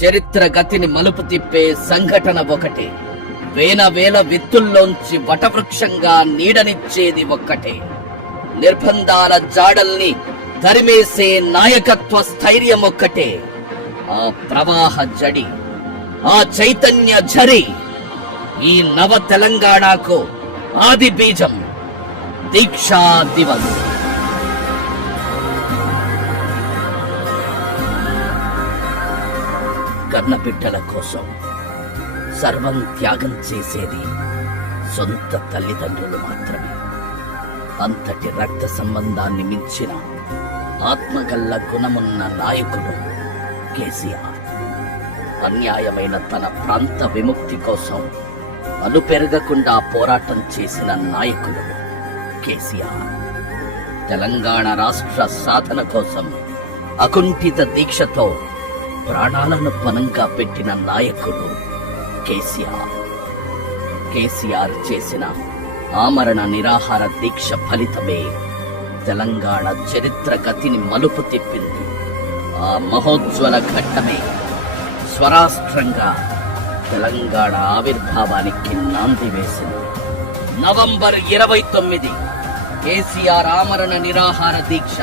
చరిత్ర గతిని మలుపు తిప్పే సంఘటన ఒకటి. వేల వేల విత్తుల్లోంచి వటవృక్షంగా నీడనిచ్చేది ఒక్కటే. నిర్బంధాల జాడల్ని తరిమేసే నాయకత్వ స్థైర్యం ఒక్కటే. ఆ ప్రవాహ జడి ఆ చైతన్య ఝరి ఈ నవ తెలంగాణకు ఆది బీజం దీక్షా దివస్. కర్ణబిడ్డల కోసం సర్వం త్యాగం చేసేది సొంత తల్లిదండ్రులు మాత్రమే. అంతటి రక్త సంబంధాన్ని మించిన ఆత్మగల్ల గుణమున్న నాయకుడు కేసీఆర్. అన్యాయమైన తన ప్రాంత విముక్తి కోసం అలుపెరగకుండా పోరాటం చేసిన నాయకుడు కేసీఆర్. తెలంగాణ రాష్ట్ర సాధన కోసం అకుంఠిత దీక్షతో ప్రాణాలను పనంగా పెట్టిన నాయకుడు కేసీఆర్. కేసీఆర్ చేసిన ఆమరణ నిరాహార దీక్ష ఫలితమే తెలంగాణ చరిత్ర గతిని మలుపు తిప్పింది. ఆ మహోజ్వల ఘట్టమే స్వరాష్ట్రంగా తెలంగాణ ఆవిర్భావానికి నాంది వేసింది. నవంబర్ ఇరవై తొమ్మిది కేసీఆర్ ఆమరణ నిరాహార దీక్ష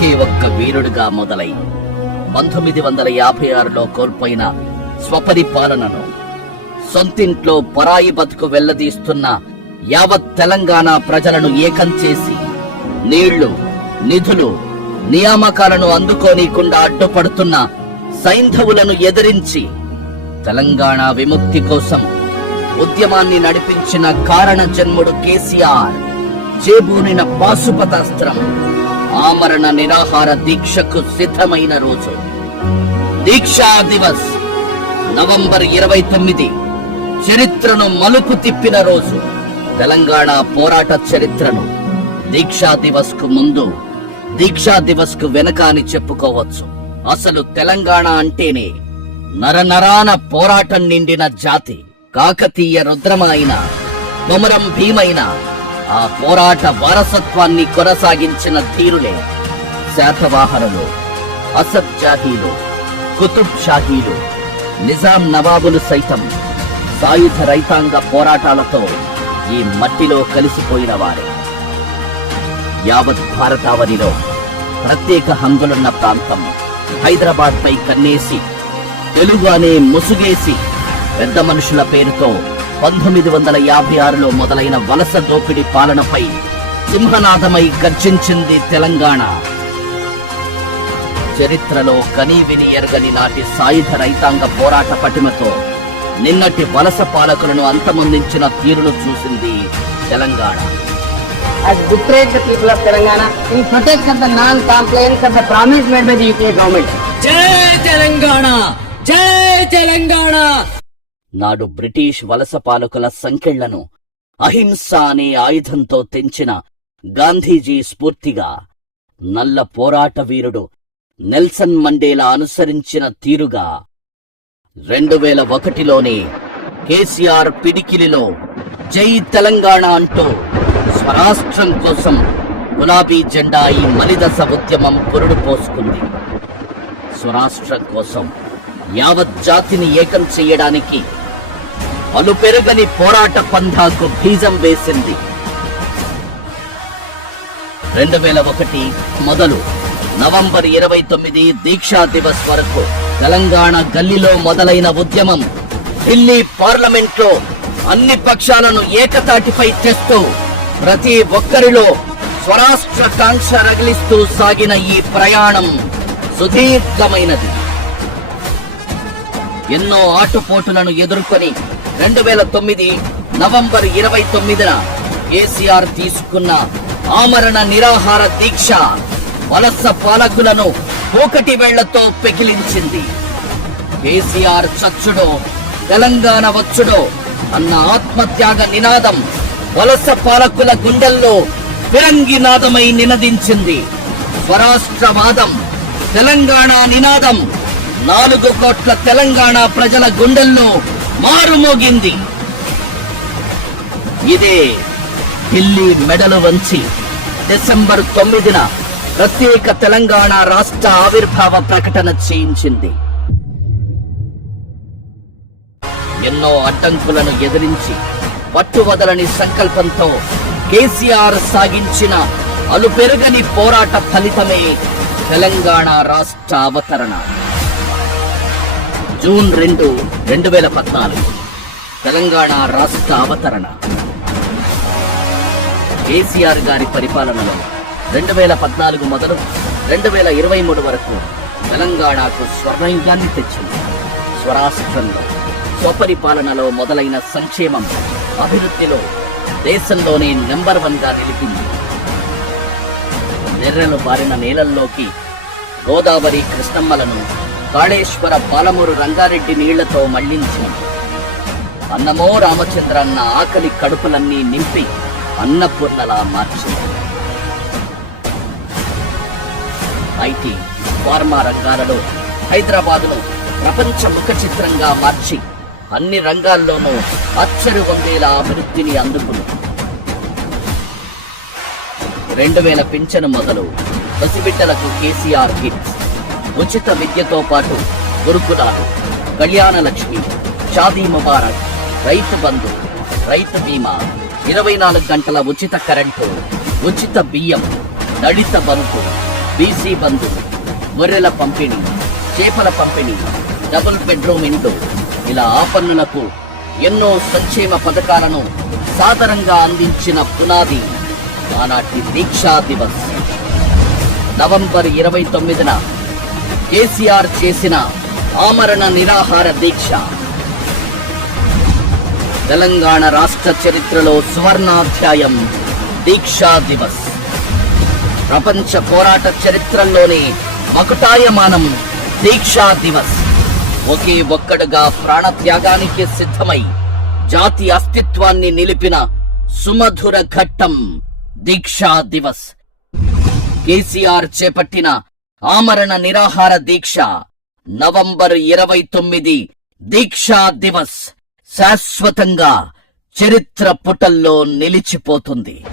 ఒకే ఒక్క వీరుడిగా మొదలై పంతొమ్మిది వందల యాభై ఆరులో కోల్పోయిన స్వపరిపాలనను సొంతింట్లో పరాయి బతుకు వెళ్ళదీస్తున్న యావత్ తెలంగాణ ప్రజలను ఏకం చేసి నీళ్ళు నిధులు నియామకాలను అందుకోనీకుండా అడ్డుపడుతున్న సైంధవులను ఎదిరించి తెలంగాణ విముక్తి కోసం ఉద్యమాన్ని నడిపించిన కారణ జన్ముడు కేసీఆర్ చేబూనిన పాశుపతాస్త్రం. ఆమరణ నిరాహార దీక్షకు సిద్ధమైన రోజు. దీక్షా దివస్ నవంబర్ ఇరవై తొమ్మిది చరిత్రను మలుపు తిప్పిన రోజు. తెలంగాణ పోరాట చరిత్రను దీక్షా దివస్కు ముందు దీక్షా దివస్కు వెనక అని చెప్పుకోవచ్చు. అసలు తెలంగాణ అంటేనే నరనరాన పోరాటం నిండిన జాతి. కాకతీయ రుద్రమైన కొమరం భీమైన ఆ పోరాట వారసత్వాన్ని కొనసాగించిన ధీరులే శాతవాహనులు అసద్ జాహీలు కుతుబ్ షాహీలు నిజాం నవాబులు సైతం సాయుధ రైతాంగ పోరాటాలతో ఈ మట్టిలో కలిసిపోయిన వారే. యావత్ భారతావనిలో ప్రత్యేక హంగులున్న ప్రాంతం హైదరాబాద్ పై కన్నేసి తెలుగు అనే ముసుగేసి పెద్ద మనుషుల పేరుతో పంతొమ్మిది వందల యాభై ఆరులో మొదలైన వలస దోపిడీ పాలనపై సింహనాదమై గర్జించింది తెలంగాణ. చరిత్రలో కనీవిని ఎరగని నాటి సాయుధ రైతాంగ పోరాట పటిమతో నిన్నటి వలస పాలకులను అంతమొందించిన తీరును చూసింది Telangana. has betrayed the people of Telangana in protest of the non-compliance of the promise made by the UPA government. జై తెలంగాణ! జై తెలంగాణ! నాడు బ్రిటిష్ వలస పాలకుల సంకెళ్ళను అహింస అనే ఆయుధంతో తెంచిన గాంధీజీ స్ఫూర్తిగా నల్ల పోరాట వీరుడు నెల్సన్ మండేలా అనుసరించిన తీరుగా రెండు వేల ఒకటిలోనే కేసీఆర్ పిడికిలిలో జై తెలంగాణ అంటూ స్వరాష్ట్రం కోసం గులాబీ జెండా ఈ మలిదశ ఉద్యమం పురుడు పోసుకుంది. స్వరాష్ట్రం కోసం యావత్ జాతిని ఏకం చెయ్యడానికి అలుపెరగని పోరాట పంథాకు బీజం వేసింది. రెండు వేల ఒకటి మొదలు నవంబర్ ఇరవై తొమ్మిది దీక్షా దివస్ వరకు తెలంగాణ గల్లీలో మొదలైన ఉద్యమం ఢిల్లీ పార్లమెంట్లో అన్ని పక్షాలను ఏకతాటిపై తెస్తూ ప్రతి ఒక్కరిలో స్వరాష్ట్ర కాంక్ష రగిలిస్తూ సాగిన ఈ ప్రయాణం సుదీర్ఘమైనది. ఎన్నో ఆటుపోటులను ఎదుర్కొని రెండు వేల తొమ్మిది నవంబర్ ఇరవై తొమ్మిదిన కేసీఆర్ తీసుకున్న ఆమరణ నిరాహార దీక్ష వలస పాలకులను పోకటి వేళ్ళతో పెకిలించింది. కేసీఆర్ చచ్చుడో తెలంగాణ వచ్చుడో అన్న ఆత్మత్యాగ నినాదం వలస పాలకుల గుండెల్లో ఫిరంగి నాదమై నినదించింది. స్వరాష్ట్రవాదం తెలంగాణ నినాదం నాలుగు కోట్ల తెలంగాణ ప్రజల గుండెల్లో మారుమోగింది ఇదే ఢిల్లీ మెడలు వంచి డిసెంబర్ తొమ్మిదిన ప్రత్యేక తెలంగాణ రాష్ట్ర ఆవిర్భావ ప్రకటన చేయించింది. ఎన్నో అడ్డంకులను ఎదిరించి పట్టువదలని సంకల్పంతో కేసీఆర్ సాగించిన అలుపెరగని పోరాట ఫలితమే తెలంగాణ రాష్ట్ర అవతరణ. జూన్ రెండు రెండు వేల పద్నాలుగు తెలంగాణ రాష్ట్ర అవతరణ. కేసీఆర్ గారి పరిపాలనలో రెండు వేల పద్నాలుగు మొదలు రెండు వేల ఇరవై మూడు వరకు తెలంగాణకు స్వర్ణయుగాన్ని తెచ్చింది. స్వరాష్ట్రంలో స్వపరిపాలనలో మొదలైన సంక్షేమం అభివృద్ధిలో దేశంలోనే నెంబర్ వన్గా నిలిపింది. నెర్రలు బారిన నేలల్లోకి గోదావరి కృష్ణమ్మలను కాళేశ్వర పాలమూరు రంగారెడ్డి నీళ్ళతో మళ్ళించింది. అన్నమో రామచంద్రన్న ఆకలి కడుపులన్నీ నింపి అన్నపూర్ణలా మార్చింది. ఐటీ ఫార్మా రంగాలలో హైదరాబాదును ప్రపంచ ముఖ చిత్రంగా మార్చి అన్ని రంగాల్లోనూ అచ్చరు పొందేలా అభివృద్ధిని అందుకుంది. రెండు వేల పింఛను మొదలు పసిబిడ్డలకు కేసీఆర్ కిట్స్ ఉచిత విద్యతో పాటు గురుకులాలు కళ్యాణ లక్ష్మి షాదీ ముబారక్ రైతు బంధు రైతు బీమా ఇరవై నాలుగు గంటల ఉచిత కరెంటు ఉచిత బియ్యం దళిత బంధు బీసీ బంధు గొర్రెల పంపిణీ చేపల పంపిణీ డబుల్ బెడ్రూమ్ ఇండ్లు ఇలా ఆపన్నులకు ఎన్నో సంక్షేమ పథకాలను సాదరంగా అందించిన పునాది ఆనాటి దీక్షా దివస్. నవంబర్ ఇరవై తొమ్మిదిన కేసీఆర్ చేసిన ఆమరణ నిరాహార దీక్ష. తెలంగాణ రాష్ట్ర చరిత్రలో సువర్ణాధ్యాయం దీక్షా దివస్. ప్రపంచ పోరాట చరిత్రలోనే మకుటాయమానం దీక్షా దివస్. ఒకే ఒక్కడుగా ప్రాణత్యాగానికి సిద్ధమై జాతి అస్తిత్వాన్ని నిలిపిన సుమధుర ఘట్టం దీక్షా దివస్. కేసీఆర్ చేపట్టిన ఆమరణ నిరాహార దీక్ష. నవంబర్ ఇరవై తొమ్మిది దీక్షా దివస్. శాశ్వతంగా చరిత్ర పుటల్లో నిలిచిపోతుంది.